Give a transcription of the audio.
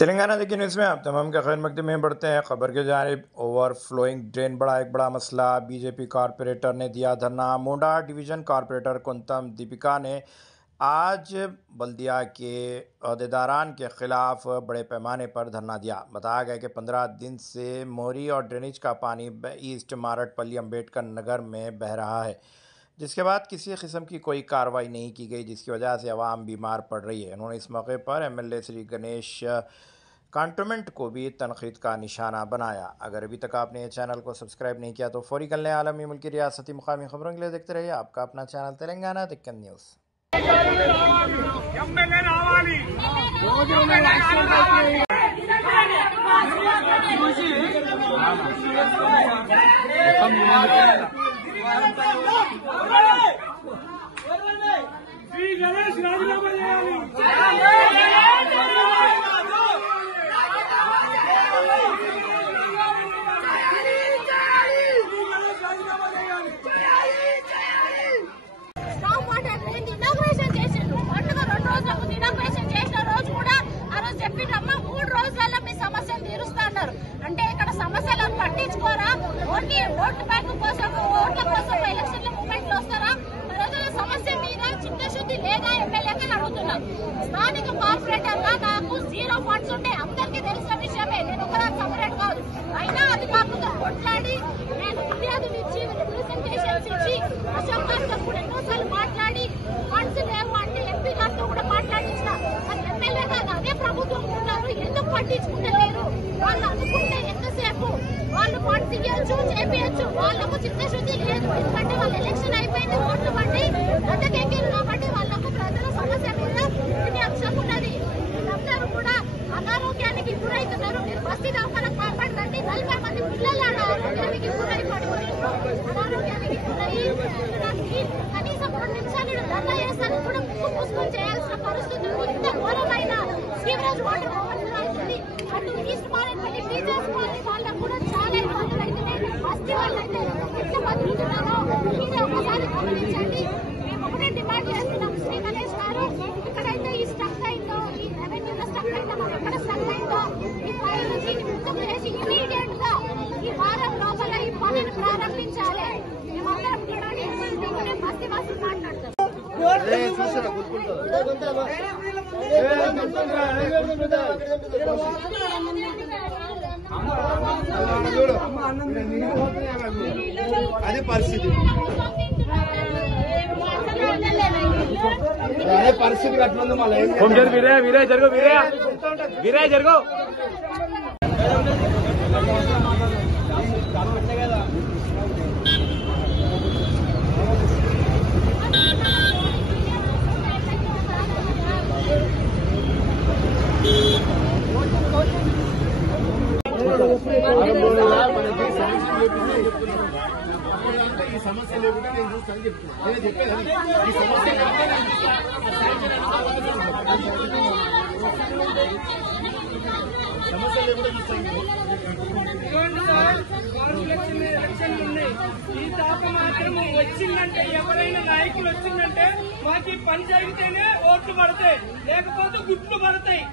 तेलंगाना देखिए न्यूज़ में आप तमाम का खैर मकदम में बढ़ते हैं। खबर के जानिब ओवरफ्लोइंग ड्रेन एक बड़ा मसला। बीजेपी कारपोरेटर ने दिया धरना। मोंडा डिवीज़न कारपोरेटर कुंतम दीपिका ने आज बल्दिया के अहदेदारान के खिलाफ बड़े पैमाने पर धरना दिया। बताया गया कि 15 दिन से मोरी और ड्रेनेज का पानी ईस्ट मारटपल्ली अम्बेडकर नगर में बह रहा है, जिसके बाद किसी किस्म की कोई कार्रवाई नहीं की गई, जिसकी वजह से आवाम बीमार पड़ रही है। उन्होंने इस मौके पर एमएलए श्री गणेश कंटोनमेंट को भी तनकीद का निशाना बनाया। अगर अभी तक आपने ये चैनल को सब्सक्राइब नहीं किया तो फौरी कर लें। आलमी मुल्की रियासती मुकामी खबरों के लिए देखते रहिए आपका अपना चैनल तेलंगाना दिक्कत न्यूज़। అంటే ఇక్కడ సమస్యలను పట్టించుకోరా? ఓన్లీ ఓట్ బ్యాంకు కోసం, ఓట్ల కోసం ఎలక్షన్ల మూమెంట్ లో వస్తారా? ప్రజల సమస్య మీద చిత్తశుద్ధి లేదా ఎమ్మెల్యేగా అడుగుతున్నాం. స్థానిక కార్పొరేటర్ గా నాకు 0 ఫండ్స్ ఉంటాయి, అందరికీ తెలిసిన విషయమే. నేను ఒకదాని సపరేట్ కాదు. అయినా అధికారులతో కొట్లాడి నేను ఫిర్యాదులు ఇచ్చి రిప్రజెంటేషన్స్ ఇచ్చి అశోక్ గారితో కూడా ఎన్నోసార్లు మాట్లాడి ఫండ్స్ లేవు అంటే ఎంపీ గారితో కూడా మాట్లాడించిన ఎమ్మెల్యే గారు అదే ప్రభుత్వం ఉన్నారు, ఎందుకు పట్టించుకుంటలేరు? వాళ్ళు అనుకుంటే ఎంతసేపు వాళ్ళు ఫండ్స్ ఇవ్వచ్చు, చేపించచ్చు. వాళ్ళకు చిత్తశుద్ధి లేదు. ఎందుకంటే వాళ్ళ ఎలక్షన్ అయిపోయింది, ఓట్లు పట్టి గద్దెకెక్కింది కాబట్టి వాళ్ళకు ప్రజల సమస్య మీద వినియోగం ఉన్నది. వీళ్ళందరూ కూడా అనారోగ్యానికి గురవుతున్నారు. మీరు బస్తీ దవాఖానకు కాపాడండి. 40 మంది పిల్లలు అనారోగ్యానికి గురై పడిపోయినారు. అనారోగ్యానికి గురై కనీసం 2 నిమిషాలు ధర్నా చేస్తాను కూడా ముక్కు పుస్తకం చేయాల్సిన పరిస్థితి. ఇంత ఘోరమైన సీవరేజ్ వాటర్ ఓవర్ఫ్లో అవుతుంది. అటు ఈస్ట్ మారేపల్లి టీచర్స్ వాళ్ళకు కూడా చాలా ఇబ్బందులు అవుతున్నాయి. బస్తీ వాళ్ళైతే ఎట్లా బతుకుతున్నారో మీరే ఒకసారి గమనించండి. మేము ఒకటే డిమాండ్ చేస్తున్నాం. శ్రీ గణేష్ గారు, ఇక్కడైతే ఈ స్టక్ అయిందో, ఈ రెవెన్యూలో స్టక్ అయిందో, మాకు ఎక్కడ స్టక్ అయిందో ఈ ఫైల్ నుంచి ముందుకు చేసి ఇమీడియట్ గా ఈ వారం లోపల ఈ పనిని ప్రారంభించాలి. మేమందరం కూడా బస్తీ బస్సు మాట్లాడతాం. అదే పరిస్థితి, అదే పరిస్థితి అట్లుంది. మళ్ళీ వీరే జరుగు ఈ సమస్య లేకుండా నేను చూస్తాను చెప్తున్నాను. నేను చెప్పేది ఈ సమస్య సమస్య లేకుండా చూస్తాను. ఎలక్షన్లు ఉన్నాయి. ఈ తాప మాత్రం వచ్చిందంటే, ఎవరైనా నాయకులు వచ్చిందంటే మాకు ఈ పని జరిగితేనే ఓట్లు పడతాయి, లేకపోతే గుట్లు పడతాయి.